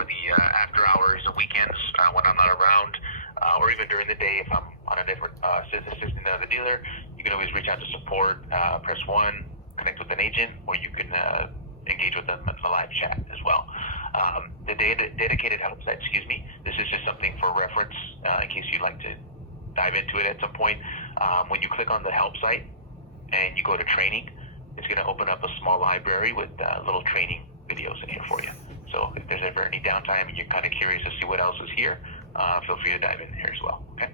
for the after hours and weekends when I'm not around, or even during the day if I'm on a different assisting the dealer. You can always reach out to support, press 1, connect with an agent, or you can engage with them in the live chat as well. The dedicated help site, this is just something for reference in case you'd like to dive into it at some point. When you click on the help site and you go to training, it's going to open up a small library with little training videos in here for you. So if there's ever any downtime and you're kind of curious to see what else is here, feel free to dive in here as well. Okay.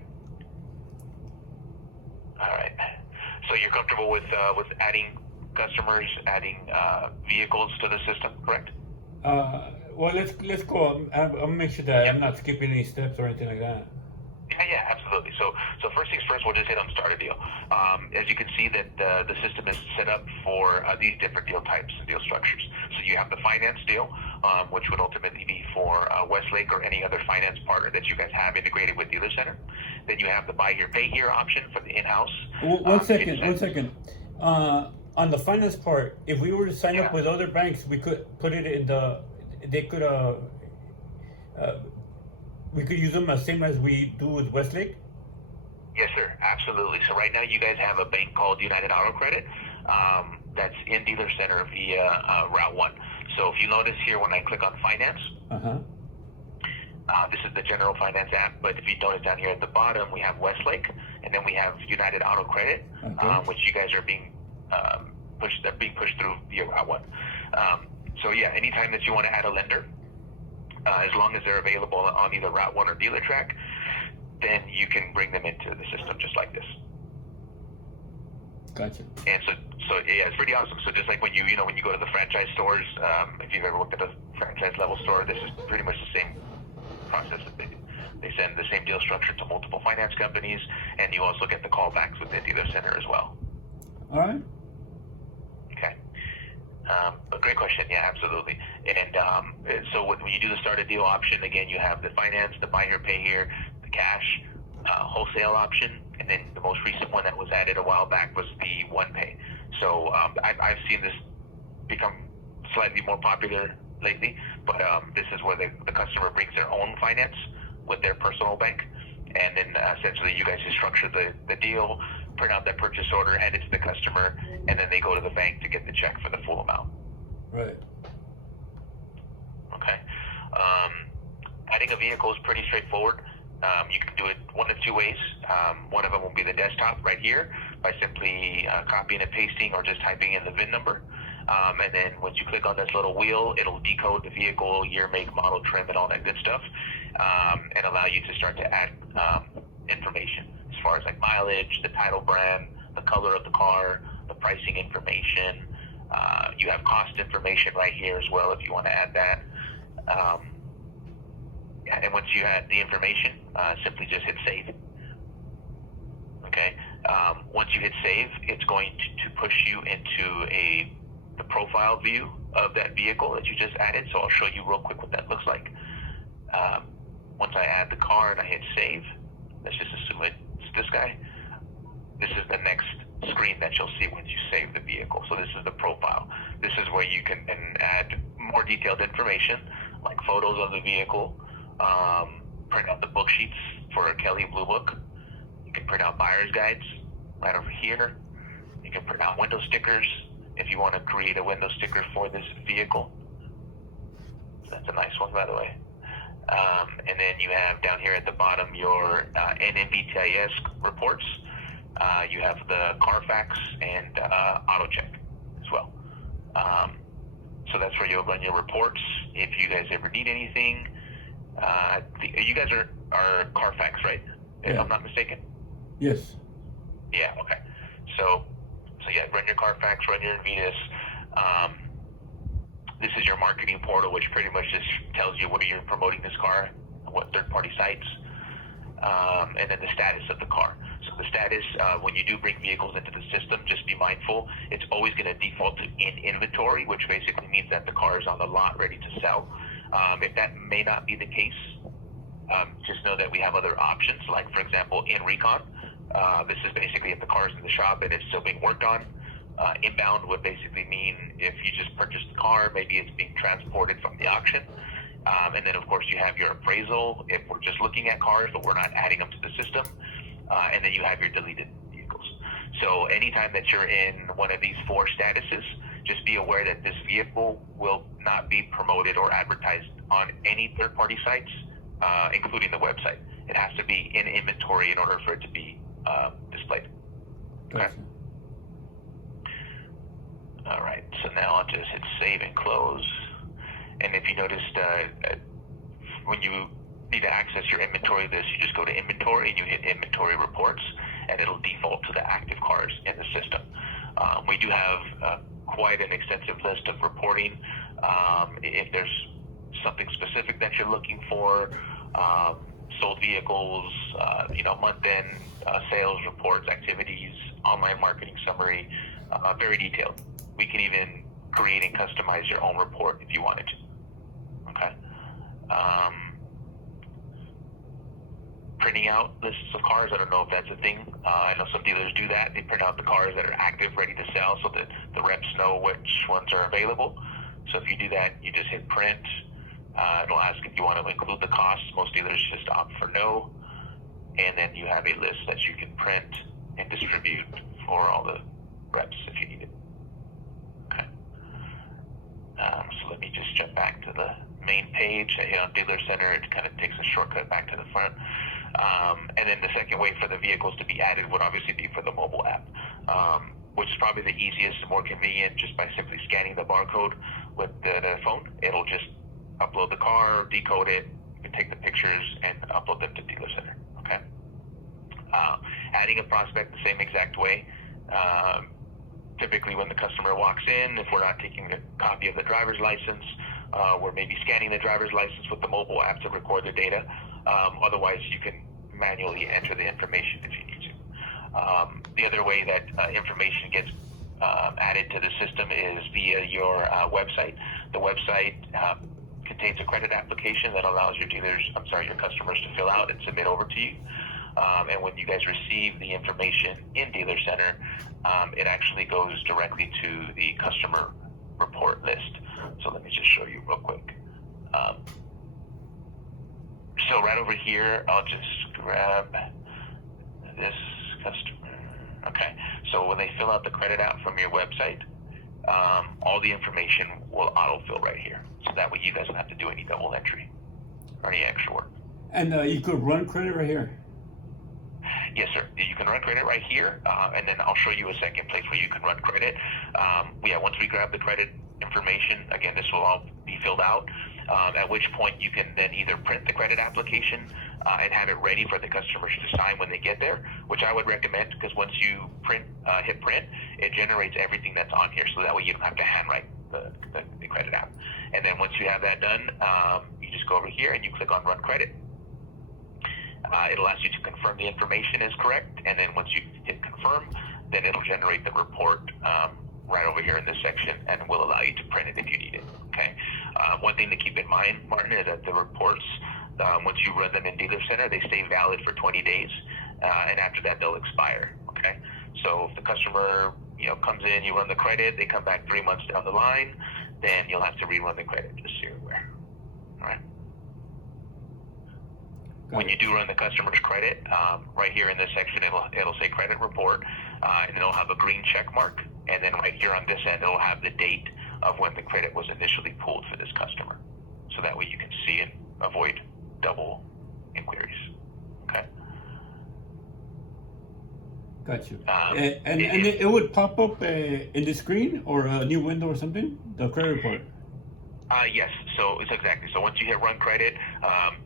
All right. So you're comfortable with adding customers, adding vehicles to the system, correct? Well, let's go. I'll make sure that I'm not skipping any steps or anything like that. Yeah, absolutely. So first things first, we'll just hit on start a deal. As you can see that the system is set up for these different deal types and deal structures. So you have the finance deal, which would ultimately be for Westlake or any other finance partner that you guys have integrated with Dealer Center. Then you have the buy here, pay here option for the in-house. One second. On the finance part, if we were to sign up with other banks, we could put it in we could use them the same as we do with Westlake? Yes, sir. Absolutely. So right now you guys have a bank called United Auto Credit that's in Dealer Center via Route 1. So if you notice here when I click on Finance, this is the General Finance app, but if you notice down here at the bottom, we have Westlake, and then we have United Auto Credit, which you guys are being pushed through via Route 1. So yeah, anytime that you want to add a lender, as long as they're available on either Route 1 or Dealer Track, then you can bring them into the system just like this. Gotcha. And so yeah, it's pretty awesome. So just like when you go to the franchise stores, if you've ever looked at a franchise level store, this is pretty much the same process that they do. They send the same deal structure to multiple finance companies, and you also get the callbacks with the Dealer Center as well. All right. Okay. But great question. Yeah, absolutely. And so when you do the start a deal option, again, you have the finance, the buy here, pay here, the cash, wholesale option, and then the most recent one that was added a while back was the one pay. So I've seen this become slightly more popular lately, but this is where the customer brings their own finance with their personal bank, and then essentially you guys just structure the deal, print out that purchase order, hand it to the customer, and then they go to the bank to get the check for the full amount. Right. Okay. Adding a vehicle is pretty straightforward. You can do it one of two ways. One of them will be the desktop right here by simply copying and pasting or just typing in the VIN number. And then once you click on this little wheel, it'll decode the vehicle, year, make, model, trim, and all that good stuff, and allow you to start to add information as far as like mileage, the title brand, the color of the car, the pricing information. You have cost information right here as well if you want to add that. And once you add the information, simply just hit save. Okay. Once you hit save, it's going to push you into the profile view of that vehicle that you just added. So I'll show you real quick what that looks like. Once I add the car and I hit save, let's just assume it's this guy. This is the next screen that you'll see once you save the vehicle. So this is the profile. This is where you can then add more detailed information like photos of the vehicle, print out the book sheets for a Kelly Blue Book. You can print out buyer's guides right over here. You can print out window stickers if you want to create a window sticker for this vehicle. That's a nice one, by the way. And then you have down here at the bottom your NMVTIS reports. You have the Carfax and auto check as well. So that's where you'll run your reports if you guys ever need anything. You guys are Carfax, right? Yeah. If I'm not mistaken. Yes. Yeah. Okay. So yeah, run your Carfax, run your Invitas. This is your marketing portal, which pretty much just tells you where you're promoting this car, what third-party sites, and then the status of the car. So the status, when you do bring vehicles into the system, just be mindful. It's always going to default to in inventory, which basically means that the car is on the lot ready to sell. If that may not be the case, just know that we have other options, like, for example, in recon. This is basically if the car is in the shop and it's still being worked on. Inbound would basically mean if you just purchased the car, maybe it's being transported from the auction, And then, of course, you have your appraisal if we're just looking at cars, but we're not adding them to the system. And then you have your deleted vehicles. So anytime that you're in one of these 4 statuses, just be aware that this vehicle will not be promoted or advertised on any third-party sites, including the website. It has to be in inventory in order for it to be displayed. Okay. Gotcha. All right. So now I'll just hit save and close. And if you noticed, when you need to access your inventory list, you just go to inventory and you hit inventory reports, and it'll default to the active cars in the system. We do have quite an extensive list of reporting. If there's something specific that you're looking for, sold vehicles, month-end sales reports, activities, online marketing summary, very detailed. We can even create and customize your own report if you wanted to. Okay. Printing out lists of cars, I don't know if that's a thing. I know some dealers do that. They print out the cars that are active, ready to sell, so that the reps know which ones are available. So if you do that, you just hit print. It'll ask if you want to include the costs. Most dealers just opt for no. And then you have a list that you can print and distribute for all the reps if you need it. Okay. So let me just jump back to the main page. Here on Dealer Center, it kind of takes a shortcut back to the front. And then the second way for the vehicles to be added would obviously be for the mobile app, which is probably the easiest and more convenient, just by simply scanning the barcode with the phone. It'll just upload the car, decode it, you can take the pictures and upload them to Dealer Center. Okay. Adding a prospect the same exact way. Typically when the customer walks in, if we're not taking a copy of the driver's license, we're maybe scanning the driver's license with the mobile app to record the data. Otherwise, you can manually enter the information if you need to. The other way that information gets added to the system is via your website. The website contains a credit application that allows your customers to fill out and submit over to you. And when you guys receive the information in Dealer Center, it actually goes directly to the customer report list. So let me just show you real quick. So right over here, I'll just grab this customer. Okay, so when they fill out the credit app from your website, all the information will autofill right here. So that way you guys don't have to do any double entry or any extra work. And you could run credit right here. Yes, sir. You can run credit right here, and then I'll show you a second place where you can run credit. Once we grab the credit information, again, this will all be filled out, at which point you can then either print the credit application and have it ready for the customers to sign when they get there, which I would recommend, because once you hit print, it generates everything that's on here, so that way you don't have to handwrite the credit app. And then once you have that done, you just go over here and you click on Run Credit. It'll ask you to confirm the information is correct, and then once you hit confirm, then it'll generate the report right over here in this section, and will allow you to print it if you need it. Okay. One thing to keep in mind, Martin, is that the reports, once you run them in Dealer Center, they stay valid for 20 days, and after that they'll expire. Okay. So if the customer comes in, you run the credit, they come back 3 months down the line, then you'll have to rerun the credit, just so you're aware. All right. When you do run the customer's credit, right here in this section, it'll say credit report, and it'll have a green check mark. And then right here on this end, it'll have the date of when the credit was initially pulled for this customer. So that way you can see and avoid double inquiries. Okay. Got you. And it would pop up in the screen or a new window or something, the credit report? Yes. So it's exactly. So once you hit run credit,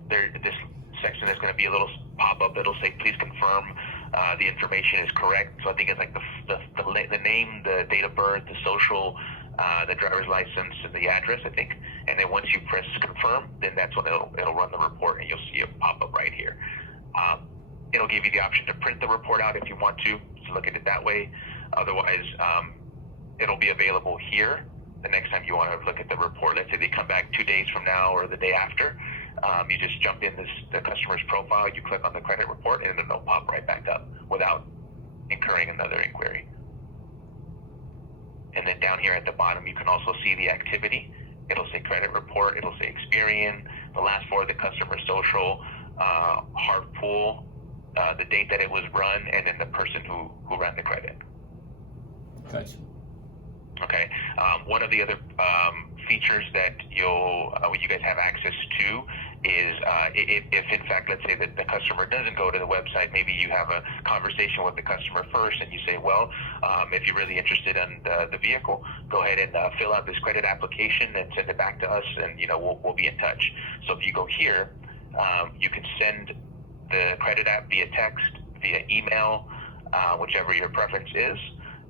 this section is going to be a little pop-up that'll say, please confirm the information is correct. So I think it's like the name, the date of birth, the social, the driver's license, and the address, I think. And then once you press confirm, then that's when it'll run the report, and you'll see it pop up right here. It'll give you the option to print the report out if you want to look at it that way. Otherwise, it'll be available here the next time you want to look at the report. Let's say they come back 2 days from now or the day after. You just jump in the customer's profile, you click on the credit report, and it'll pop right back up without incurring another inquiry. And then down here at the bottom, you can also see the activity. It'll say credit report, it'll say Experian, the last four of the customer social, hard pull, the date that it was run, and then the person who ran the credit. Gotcha. Okay. One of the other features that you guys have access to is if in fact, let's say that the customer doesn't go to the website, maybe you have a conversation with the customer first and you say, well, if you're really interested in the vehicle, go ahead and fill out this credit application and send it back to us, and we'll be in touch. So if you go here, you can send the credit app via text, via email, whichever your preference is.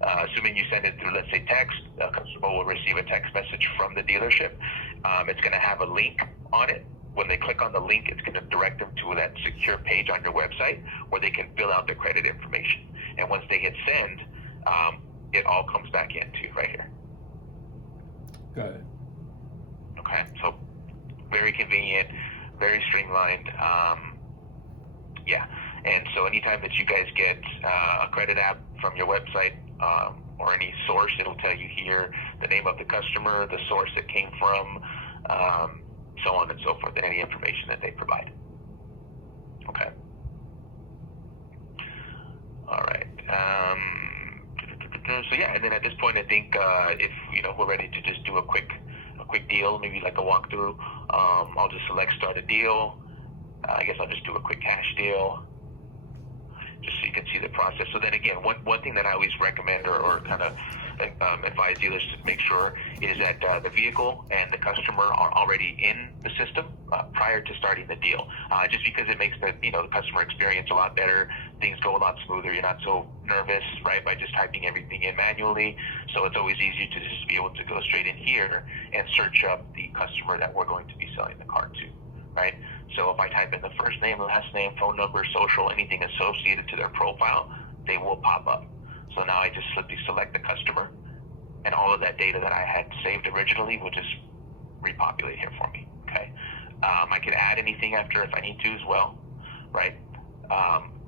Assuming you send it through, let's say, text, a customer will receive a text message from the dealership. It's going to have a link on it. When they click on the link, it's going to direct them to that secure page on your website where they can fill out the credit information. And once they hit send, it all comes back into right here. Got it. Okay, so very convenient, very streamlined. Yeah, and so anytime that you guys get a credit app from your website or any source, it'll tell you here the name of the customer, the source it came from, so on and so forth, and any information that they provide. Okay. All right. So yeah, and then at this point, I think if we're ready to just do a quick deal, maybe like a walkthrough, I'll just select start a deal. I guess I'll just do a quick cash deal, just so you can see the process. So then again, one thing that I always recommend or kind of advise dealers to make sure is that the vehicle and the customer are already in the system prior to starting the deal, just because it makes the customer experience a lot better. Things go a lot smoother. You're not so nervous, right, by just typing everything in manually. So it's always easier to just be able to go straight in here and search up the customer that we're going to be selling the car to, right? So if I type in the first name, last name, phone number, social, anything associated to their profile, they will pop up. So now I just simply select the customer, and all of that data that I had saved originally will just repopulate here for me, okay? I can add anything after if I need to as well, right?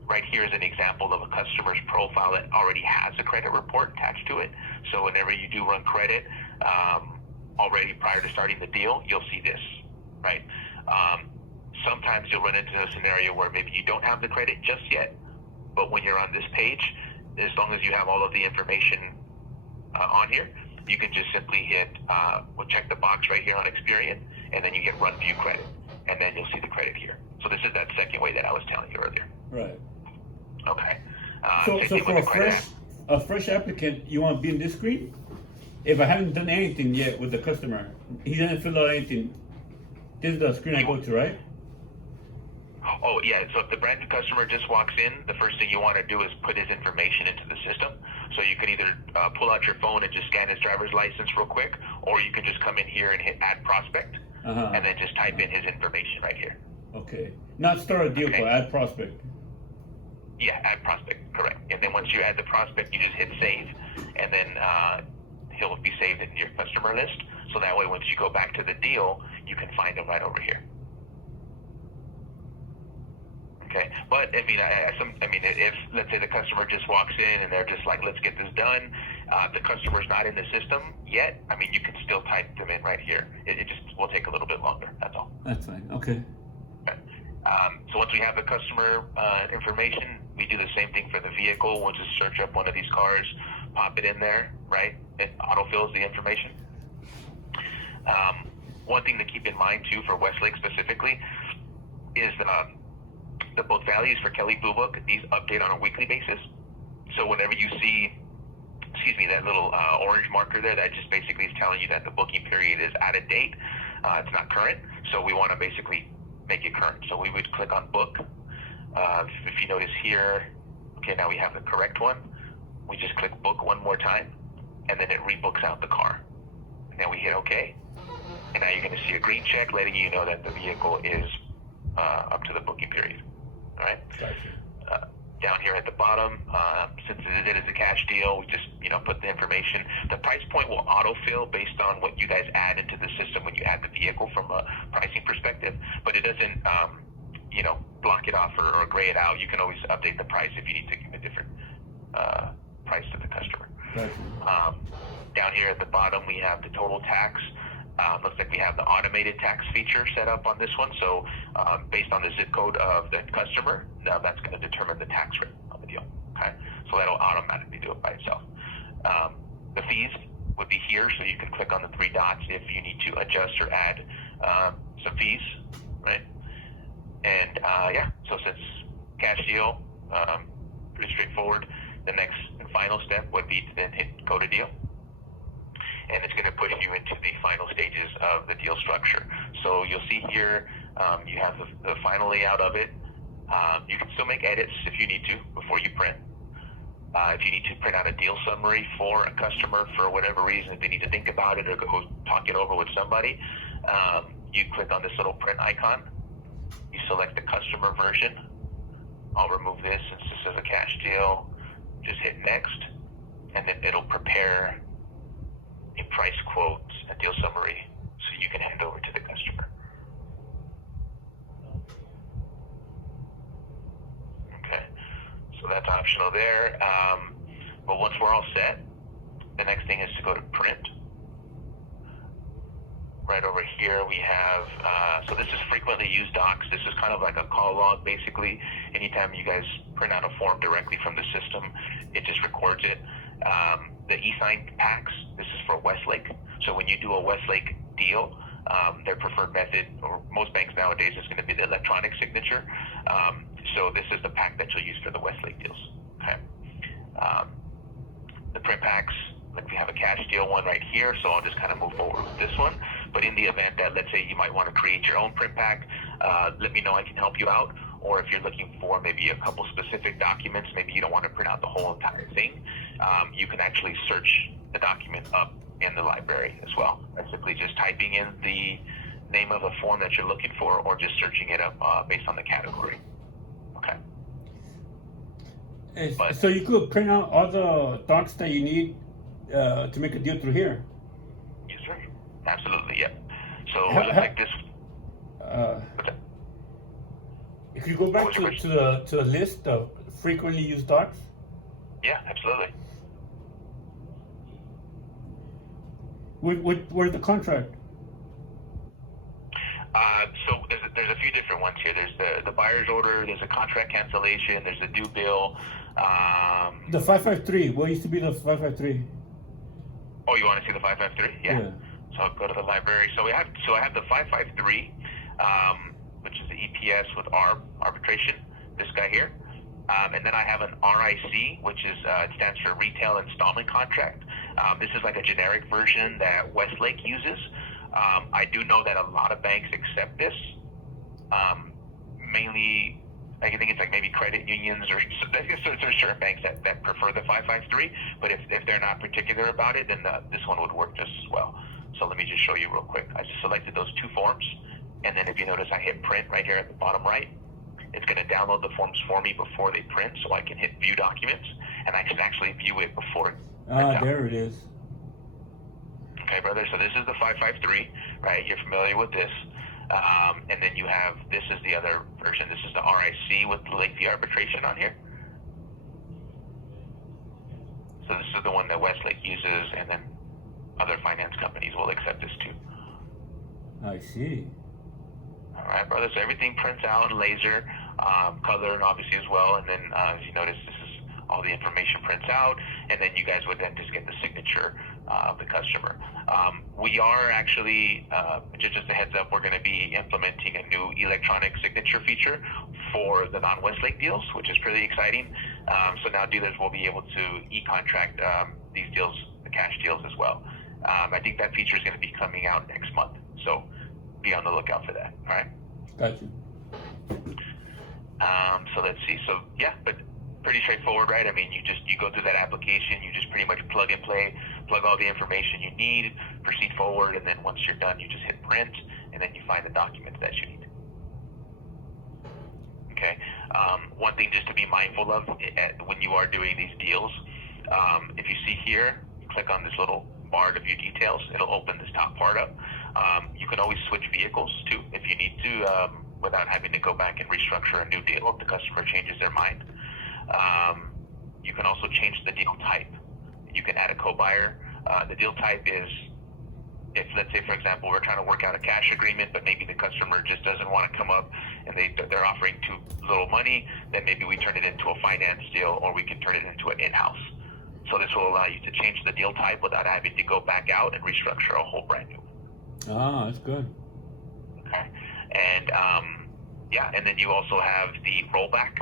Right here is an example of a customer's profile that already has a credit report attached to it. So whenever you do run credit, already prior to starting the deal, you'll see this, right? Sometimes you'll run into a scenario where maybe you don't have the credit just yet, but when you're on this page, as long as you have all of the information on here, you can just simply hit, we'll check the box right here on Experian, and then you hit Run View Credit, and then you'll see the credit here. So this is that second way that I was telling you earlier. Right. Okay. So for a fresh applicant, you want to be in this screen? If I haven't done anything yet with the customer, he didn't fill out anything, this is the screen I go to, right? Oh, yeah. So if the brand new customer just walks in, the first thing you want to do is put his information into the system. So you can either pull out your phone and just scan his driver's license real quick, or you can just come in here and hit Add Prospect, and then just type in his information right here. Okay. Not start a deal, but add prospect. Yeah, Add Prospect, correct. And then once you add the prospect, you just hit Save, and then he'll be saved in your customer list. So that way, once you go back to the deal, you can find him right over here. Okay, but I mean, if let's say the customer just walks in and they're just like, let's get this done, the customer's not in the system yet, I mean, you can still type them in right here. It just will take a little bit longer, that's all. That's fine, okay. So once we have the customer information, we do the same thing for the vehicle. We'll just search up one of these cars, pop it in there, right? It autofills the information. One thing to keep in mind too for Westlake specifically is the book values for Kelley Blue Book. These update on a weekly basis. So whenever you see, that little orange marker there, that just basically is telling you that the booking period is out of date. It's not current. So we want to basically make it current. So we would click on book. If you notice here, okay, now we have the correct one. We just click book one more time, and then it rebooks out the car. And then we hit OK. And now you're going to see a green check letting you know that the vehicle is up to the booking period. All right. Gotcha. Down here at the bottom, since it is a cash deal, we just put the information. The price point will autofill based on what you guys add into the system when you add the vehicle from a pricing perspective, but it doesn't block it off or gray it out. You can always update the price if you need to give a different price to the customer. Gotcha. Down here at the bottom, we have the total tax. Looks like we have the automated tax feature set up on this one. So based on the zip code of the customer, now that's going to determine the tax rate on the deal. Okay, so that'll automatically do it by itself. The fees would be here, so you can click on the three dots if you need to adjust or add some fees, right? And yeah, so since cash deal, pretty straightforward. The next and final step would be to then hit go to deal. And it's going to push you into the final stages of the deal structure. So you'll see here, you have the final layout of it. You can still make edits if you need to before you print. If you need to print out a deal summary for a customer for whatever reason, if they need to think about it or go talk it over with somebody, you click on this little print icon. You select the customer version. I'll remove this since this is a cash deal. Just hit next, and then it'll prepare a price quote, a deal summary, so you can hand over to the customer. Okay, so that's optional there. But once we're all set, the next thing is to go to print. Right over here we have, so this is frequently used docs. This is kind of like a call log, basically. Anytime you guys print out a form directly from the system, it just records it. The e-sign packs, this is for Westlake. So when you do a Westlake deal, their preferred method, or most banks nowadays, is going to be the electronic signature. So this is the pack that you'll use for the Westlake deals. Okay. The print packs, like we have a cash deal one right here, so I'll just kind of move forward with this one. But in the event that, let's say, you might want to create your own print pack, let me know, I can help you out. Or if you're looking for maybe a couple specific documents, maybe you don't want to print out the whole entire thing, you can actually search the document up in the library as well. By simply just typing in the name of the form that you're looking for, or just searching it up based on the category. Okay. So you could print out all the docs that you need to make a deal through here. Yes, sir. Absolutely, yeah. So it looks like this. If you go back to the list of frequently used docs. Yeah, absolutely. Where's the contract? So there's a few different ones here. There's the buyer's order. There's a contract cancellation. There's a due bill. The 553. What used to be the 553? Oh, you want to see the 553? Yeah. So I'll go to the library. So I have the 553, which is the EPS with arbitration. This guy here. And then I have an RIC, which is it stands for Retail Installment Contract. This is like a generic version that Westlake uses. I do know that a lot of banks accept this. Mainly, I think it's like maybe credit unions, or I guess there's certain banks that prefer the 553. But if they're not particular about it, then this one would work just as well. So let me just show you real quick. I just selected those two forms, and then if you notice, I hit print right here at the bottom right. It's going to download the forms for me before they print, so I can hit view documents, and I can actually view it before it prints out. There it is. Okay, brother, so this is the 553, right? You're familiar with this. And then you have, this is the other version. This is the RIC with the late fee arbitration on here. So this is the one that Westlake uses, and then other finance companies will accept this too. I see. All right, brother, so everything prints out in laser, color obviously as well, and then as you notice, this is all the information prints out, and then you guys would then just get the signature of the customer. We are actually, just a heads up, we're going to be implementing a new electronic signature feature for the non-Westlake deals, which is pretty exciting. So now dealers will be able to e-contract these deals, the cash deals as well. I think that feature is going to be coming out next month, so be on the lookout for that. All right. Gotcha. So let's see. So yeah, but pretty straightforward, right? I mean, you go through that application, you just pretty much plug and play, plug all the information you need, proceed forward, and then once you're done, you just hit print, and then you find the documents that you need. Okay. One thing just to be mindful of when you are doing these deals, if you see here, you click on this little bar to view details, it'll open this top part up. You can always switch vehicles too if you need to, without having to go back and restructure a new deal if the customer changes their mind. You can also change the deal type. You can add a co-buyer. The deal type is if let's say, for example, we're trying to work out a cash agreement, but maybe the customer just doesn't want to come up and they're offering too little money, then maybe we turn it into a finance deal, or we can turn it into an in-house. So this will allow you to change the deal type without having to go back out and restructure a whole brand new one. Ah, that's good. Okay. And and then you also have the rollback.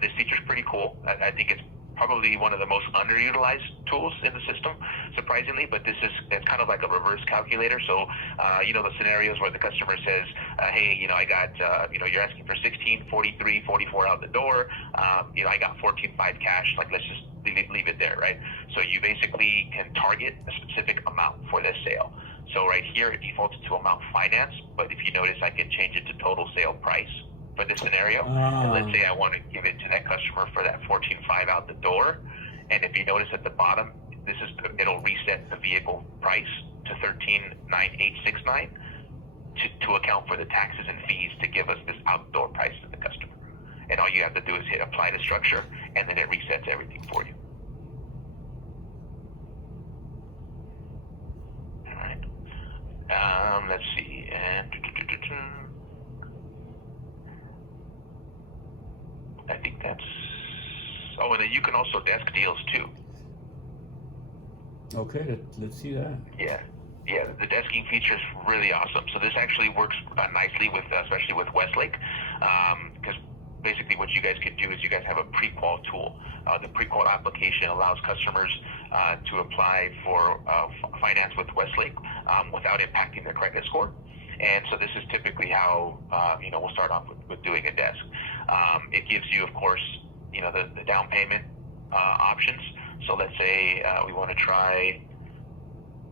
This feature is pretty cool. I think it's probably one of the most underutilized tools in the system, surprisingly, but it's kind of like a reverse calculator. So, the scenarios where the customer says, hey, I got, you're asking for 16, 43, 44 out the door. I got 14.5 cash. Like, let's just leave it there, right? So you basically can target a specific amount for this sale. So right here, it defaults to amount finance, but if you notice, I can change it to total sale price for this scenario. And let's say I want to give it to that customer for that 14.5 out the door. And if you notice at the bottom, it'll reset the vehicle price to 13,989 to account for the taxes and fees to give us this outdoor price to the customer. And all you have to do is hit apply to structure, and then it resets everything for you. All right. Let's see. And I think that's. Oh, and then you can also desk deals too. Okay, let's see that. Yeah, the desking feature is really awesome. So this actually works nicely with, especially with Westlake, because basically what you guys can do is you guys have a pre-qual tool. The pre-qual application allows customers to apply for finance with Westlake without impacting their credit score. And so this is typically how we'll start off with doing a desk. It gives you, of course, the down payment options. So let's say we want to try.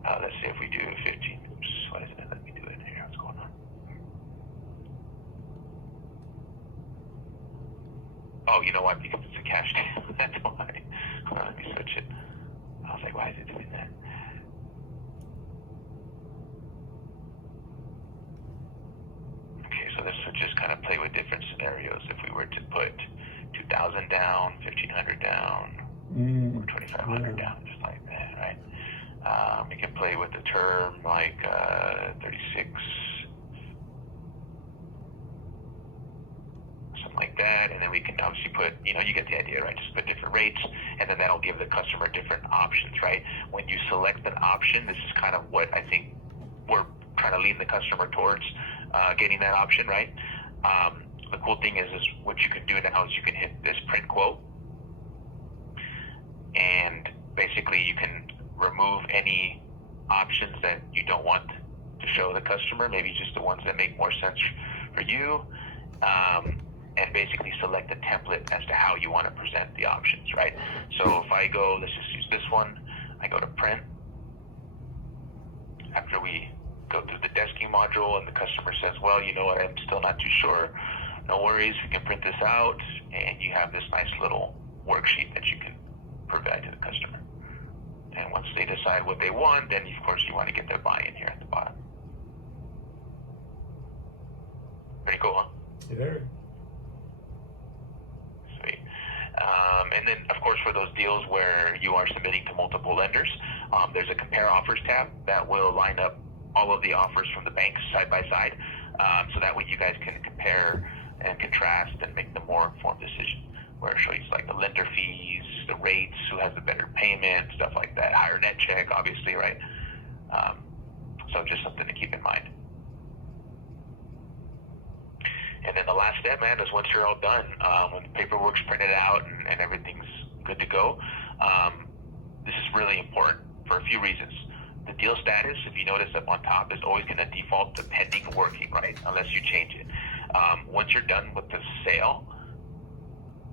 Let's say if we do 15. Oops, what is it? Let me do it here. What's going on? Oh, you know what? Because it's a cash deal. That's why. Hold on, let me switch it. I was like, why is it doing that? Okay, so this would just kind of play with different scenarios. If we were to put 2,000 down, 1,500 down, or 2,500 down, just like that, right? We can play with the term like 36, something like that, and then we can obviously put, you get the idea, right? Just put different rates, and then that'll give the customer different options, right? When you select an option, this is kind of what I think we're trying to lean the customer towards getting that option, right? The cool thing is what you can do now is you can hit this print quote, and basically you can remove any options that you don't want to show the customer, maybe just the ones that make more sense for you, and basically select a template as to how you want to present the options, right? So if I go, let's just use this one, I go to print. After we go through the desking module and the customer says, well, you know what, I'm still not too sure, no worries, we can print this out, and you have this nice little worksheet that you can provide to the customer. And once they decide what they want, then of course you want to get their buy-in here at the bottom. Pretty cool, huh? Very. Sweet. And then, of course, for those deals where you are submitting to multiple lenders, there's a compare offers tab that will line up all of the offers from the banks side by side, so that way you guys can compare and contrast and make the more informed decision, where it shows you like the lender fees, the rates, who has the better payment, stuff like that, higher net check, obviously, right? So just something to keep in mind. And then the last step, man, is once you're all done, when the paperwork's printed out and everything's good to go, this is really important for a few reasons. The deal status, if you notice up on top, is always going to default to pending working, right? Unless you change it. Once you're done with the sale,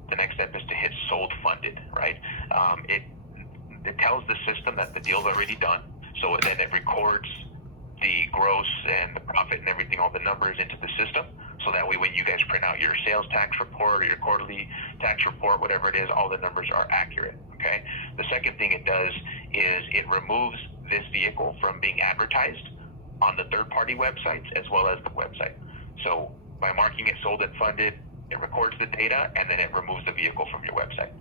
the next step is to hit sold funded, right? It tells the system that the deal's already done, so then it records the gross and the profit and everything, all the numbers into the system, so that way when you guys print out your sales tax report or your quarterly tax report, whatever it is, all the numbers are accurate, okay? The second thing it does is it removes this vehicle from being advertised on the third-party websites as well as the website. So by marking it sold and funded, it records the data, and then it removes the vehicle from your website.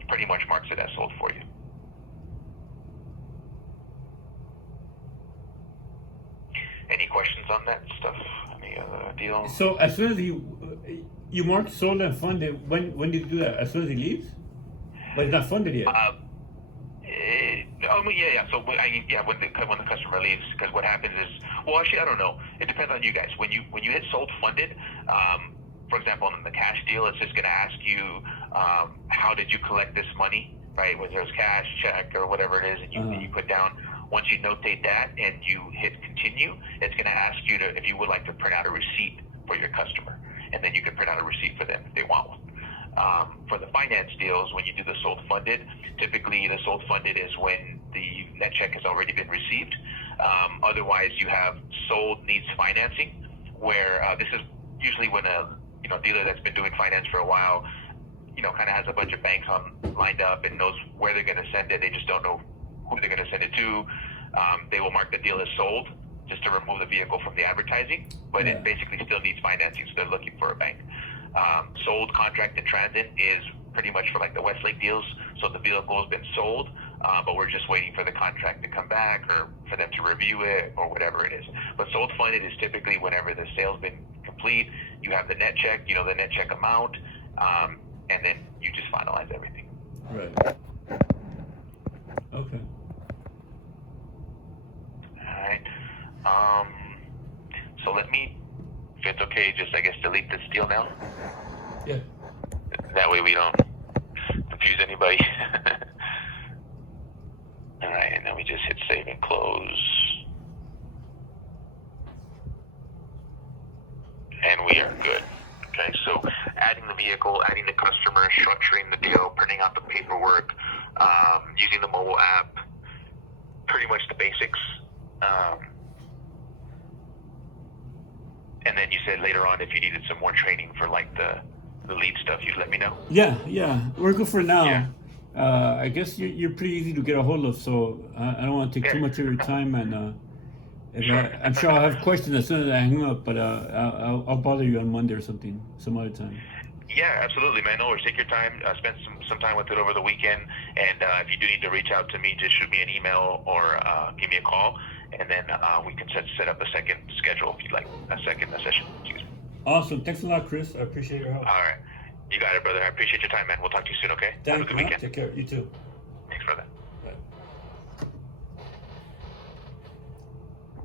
It pretty much marks it as sold for you. questions on that stuff? Any deal? So as soon as you mark sold and funded, when did you do that? As soon as he leaves, but it's not funded yet. Yeah. So when the customer leaves, because what happens is, well, actually, I don't know. It depends on you guys. When you hit sold funded, for example, in the cash deal, it's just going to ask you, how did you collect this money, right? Whether it's cash, check, or whatever it is, and you put down. Once you notate that and you hit continue, it's going to ask you to, if you would like to print out a receipt for your customer, and then you can print out a receipt for them if they want one. For the finance deals, when you do the sold funded, typically the sold funded is when the net check has already been received. Otherwise, you have sold needs financing, where this is usually when a dealer that's been doing finance for a while, kind of has a bunch of banks lined up and knows where they're going to send it. They just don't know who they're going to send it to. They will mark the deal as sold just to remove the vehicle from the advertising, but it basically still needs financing, so they're looking for a bank. Sold, contract, and transit is pretty much for like the Westlake deals. So the vehicle has been sold, but we're just waiting for the contract to come back or for them to review it or whatever it is. But sold funded is typically whenever the sale's been complete, you have the net check, the net check amount, and then you just finalize everything. Right. Okay. All right. So let me, if it's okay, just I guess delete this deal now. Yeah. That way we don't confuse anybody. All right, and then we just hit save and close. And we are good. Okay, so adding the vehicle, adding the customer, structuring the deal, printing out the paperwork, using the mobile app, pretty much the basics. And then you said later on if you needed some more training for like the lead stuff, you'd let me know. Yeah, we're good for now. Yeah. I guess you're pretty easy to get a hold of, so I don't want to take too much of your time, and I'm sure I'll have questions as soon as I hang up, but I'll bother you on Monday or something, some other time. Yeah, absolutely, man. No worries. Take your time. Spend some time with it over the weekend. And if you do need to reach out to me, just shoot me an email or give me a call, and then we can set up a second schedule if you'd like, a second session. Excuse me. Awesome. Thanks a lot, Chris. I appreciate your help. All right. You got it, brother. I appreciate your time, man. We'll talk to you soon, okay? Thanks. Have a good weekend. Take care. You too.